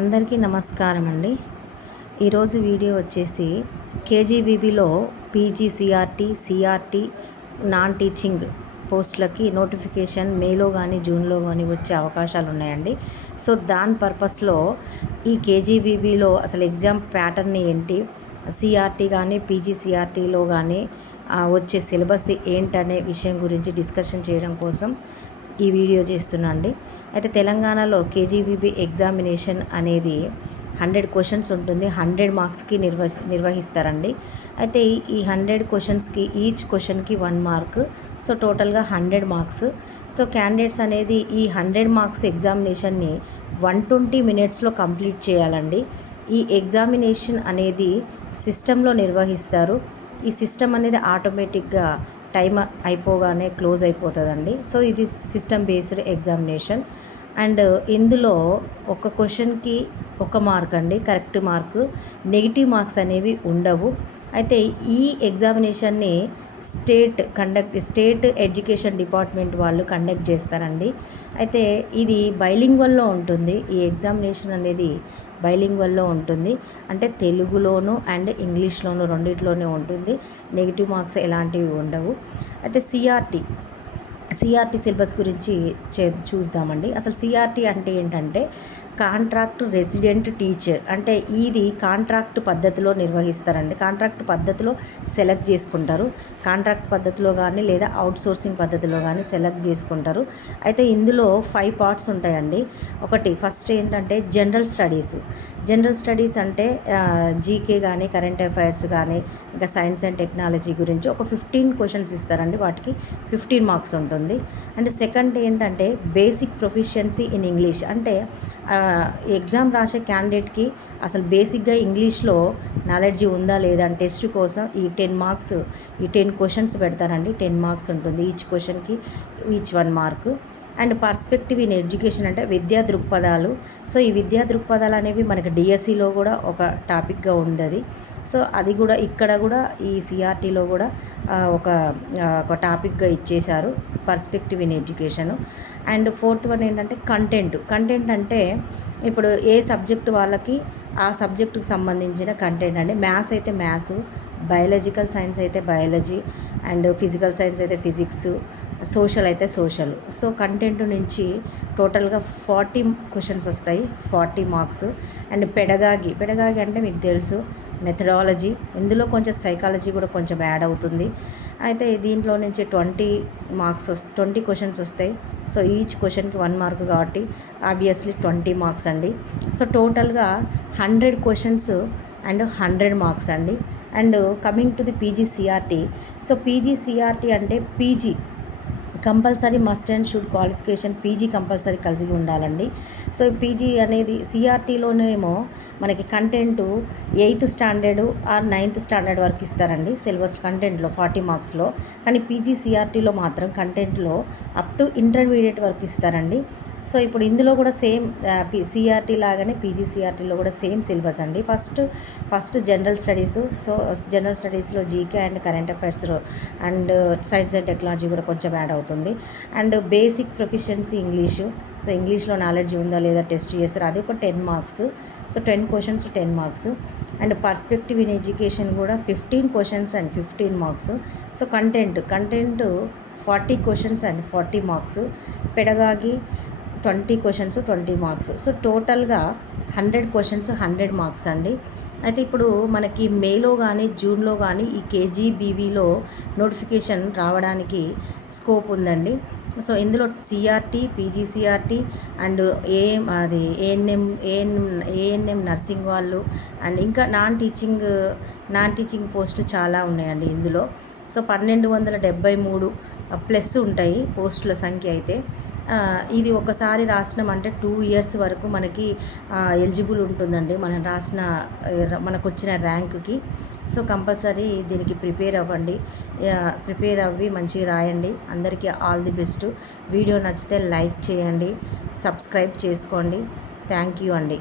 అందరికీ నమస్కారం అండి. ఈరోజు వీడియో వచ్చేసి కేజీబీబీలో పీజీసీఆర్టీ సిఆర్టీ నాన్ టీచింగ్ పోస్టులకి నోటిఫికేషన్ మేలో కానీ జూన్లో కానీ వచ్చే అవకాశాలు ఉన్నాయండి. సో దాని పర్పస్లో ఈ కేజీబీబీలో అసలు ఎగ్జామ్ ప్యాటర్న్ ఏంటి, సిఆర్టీ కానీ పీజీసీఆర్టీలో కానీ వచ్చే సిలబస్ ఏంటనే విషయం గురించి డిస్కషన్ చేయడం కోసం ఈ వీడియో చేస్తున్నా అండి. అయితే తెలంగాణలో కేజీబీబీ ఎగ్జామినేషన్ అనేది 100 క్వశ్చన్స్ ఉంటుంది. 100 మార్క్స్కి నిర్వహిస్తారండి. అయితే ఈ 100 క్వశ్చన్స్కి ఈచ్ క్వశ్చన్కి 1 మార్క్, సో టోటల్గా 100 మార్క్స్. సో క్యాండిడేట్స్ అనేది ఈ 100 మార్క్స్ ఎగ్జామినేషన్ని 120 మినిట్స్లో కంప్లీట్ చేయాలండి. ఈ ఎగ్జామినేషన్ అనేది సిస్టంలో నిర్వహిస్తారు. ఈ సిస్టమ్ అనేది ఆటోమేటిక్గా టైం అయిపోగానే క్లోజ్ అయిపోతుందండి. సో ఇది సిస్టమ్ బేస్డ్ ఎగ్జామినేషన్. అండ్ ఇందులో ఒక క్వశ్చన్కి 1 మార్క్ అండి, కరెక్ట్ మార్కు. నెగిటివ్ మార్క్స్ అనేవి ఉండవు. అయితే ఈ ఎగ్జామినేషన్ని స్టేట్ ఎడ్యుకేషన్ డిపార్ట్మెంట్ వాళ్ళు కండక్ట్ చేస్తారండి. అయితే ఇది బైలింగ్వల్లో ఉంటుంది. ఈ ఎగ్జామినేషన్ అనేది బైలింగ్వల్లో ఉంటుంది. అంటే తెలుగులోను అండ్ ఇంగ్లీష్లోను రెండిట్లోనే ఉంటుంది. నెగిటివ్ మార్క్స్ ఎలాంటివి ఉండవు. అయితే సిఆర్టీ సిలబస్ గురించి చూద్దామండి. అసలు సిఆర్టీ అంటే ఏంటంటే కాంట్రాక్ట్ రెసిడెంట్ టీచర్. అంటే ఇది కాంట్రాక్ట్ పద్ధతిలో నిర్వహిస్తారండి. కాంట్రాక్ట్ పద్ధతిలో సెలెక్ట్ చేసుకుంటారు. కాంట్రాక్ట్ పద్ధతిలో కానీ లేదా అవుట్సోర్సింగ్ పద్ధతిలో కానీ సెలెక్ట్ చేసుకుంటారు. అయితే ఇందులో 5 పార్ట్స్ ఉంటాయండి. ఫస్ట్ ఏంటంటే జనరల్ స్టడీస్ అంటే జీకే కానీ కరెంట్ అఫైర్స్ కానీ ఇంకా సైన్స్ అండ్ టెక్నాలజీ గురించి ఒక 15 క్వశ్చన్స్ ఇస్తారండి. వాటికి 15 మార్క్స్ ఉంటుంది. అండ్ సెకండ్ ఏంటంటే బేసిక్ ప్రొఫిషియన్సీ ఇన్ ఇంగ్లీష్. అంటే ఎగ్జామ్ రాసే క్యాండిడేట్కి అసలు బేసిక్గా ఇంగ్లీష్లో నాలెడ్జీ ఉందా లేదా అని టెస్ట్ కోసం ఈ 10 మార్క్స్, ఈ 10 క్వశ్చన్స్ పెడతారండి. 10 మార్క్స్ ఉంటుంది. ఈచ్ క్వశ్చన్కి 1 mark. And perspective in education అంటే విద్యా దృక్పథాలు. సో ఈ విద్యా దృక్పథాలు అనేవి మనకి డిఎస్సిలో కూడా ఒక టాపిక్గా ఉంది. సో అది కూడా ఇక్కడ కూడా ఈ సిఆర్టీలో కూడా ఒక టాపిక్గా ఇచ్చేశారు, perspective in education. And fourth one ఏంటంటే కంటెంట్ అంటే ఇప్పుడు ఏ సబ్జెక్టు వాళ్ళకి ఆ సబ్జెక్టుకు సంబంధించిన కంటెంట్ అండి. మ్యాథ్స్ అయితే మ్యాథ్స్, బయాలజికల్ సైన్స్ అయితే బయాలజీ, అండ్ ఫిజికల్ సైన్స్ అయితే ఫిజిక్స్, సోషల్ అయితే సోషల్. సో కంటెంట్ నుంచి టోటల్గా 40 క్వశ్చన్స్ వస్తాయి, 40 మార్క్స్. అండ్ పెడగాగి అంటే మీకు తెలుసు, మెథడాలజీ. ఇందులో కొంచెం సైకాలజీ కూడా కొంచెం యాడ్ అవుతుంది. అయితే దీంట్లో నుంచి 20 క్వశ్చన్స్ వస్తాయి. సో ఈచ్ క్వశ్చన్కి 1 మార్క్ కాబట్టి ఆబ్వియస్లీ 20 మార్క్స్ అండి. సో టోటల్గా 100 క్వశ్చన్స్ అండ్ 100 మార్క్స్ అండి. And coming to the PGCRT. So PGCRT అంటే PG compulsory must and should qualification PG compulsory కలిసి ఉండాలండి. సో పీజీ అనేది సిఆర్టీలోనేమో మనకి content 8th standard are 9th standard వరకు ఇస్తారండి సిలబస్ కంటెంట్లో 40 మార్క్స్లో. కానీ పీజీసీఆర్టీలో మాత్రం కంటెంట్లో అప్ టు ఇంటర్మీడియట్ వరకు ఇస్తారండి. సో ఇప్పుడు ఇందులో కూడా సేమ్ సిఆర్టీ లాగానే పీజీసీఆర్టీలో కూడా సేమ్ సిలబస్ అండి. First general studies. So general స్టడీస్లో GK and current affairs and science and technology కూడా కొంచెం యాడ్ అవుతుంది. And basic proficiency English. So ఇంగ్లీష్లో నాలెడ్జ్ ఉందా లేదా టెస్ట్ చేస్తారు, అది ఒక 10 marks. So 10 questions 10 marks. And perspective in education కూడా 15 questions and 15 marks. So content 40 questions and 40 marks. Pedagogy 20 questions 20 marks. So టోటల్గా 100 క్వశ్చన్స్ 100 మార్క్స్ అండి. అయితే ఇప్పుడు మనకి మేలో కానీ జూన్లో కానీ ఈ కేజీబీవీలో నోటిఫికేషన్ రావడానికి స్కోప్ ఉందండి. సో ఇందులో CRT, PGCRT and ANM nursing వాళ్ళు అండ్ ఇంకా నాన్ టీచింగ్ పోస్టు చాలా ఉన్నాయండి ఇందులో. సో 1273 ప్లస్ ఉంటాయి పోస్టుల సంఖ్య. అయితే ఇది ఒకసారి రాసినామంటే 2 ఇయర్స్ వరకు మనకి ఎలిజిబుల్ ఉంటుందండి మనకు వచ్చిన ర్యాంకుకి. సో కంపల్సరీ దీనికి ప్రిపేర్ అవ్వి మంచిగా రాయండి. అందరికీ ఆల్ ది బెస్ట్. వీడియో నచ్చితే లైక్ చేయండి, సబ్స్క్రైబ్ చేసుకోండి. థ్యాంక్ యూ అండి.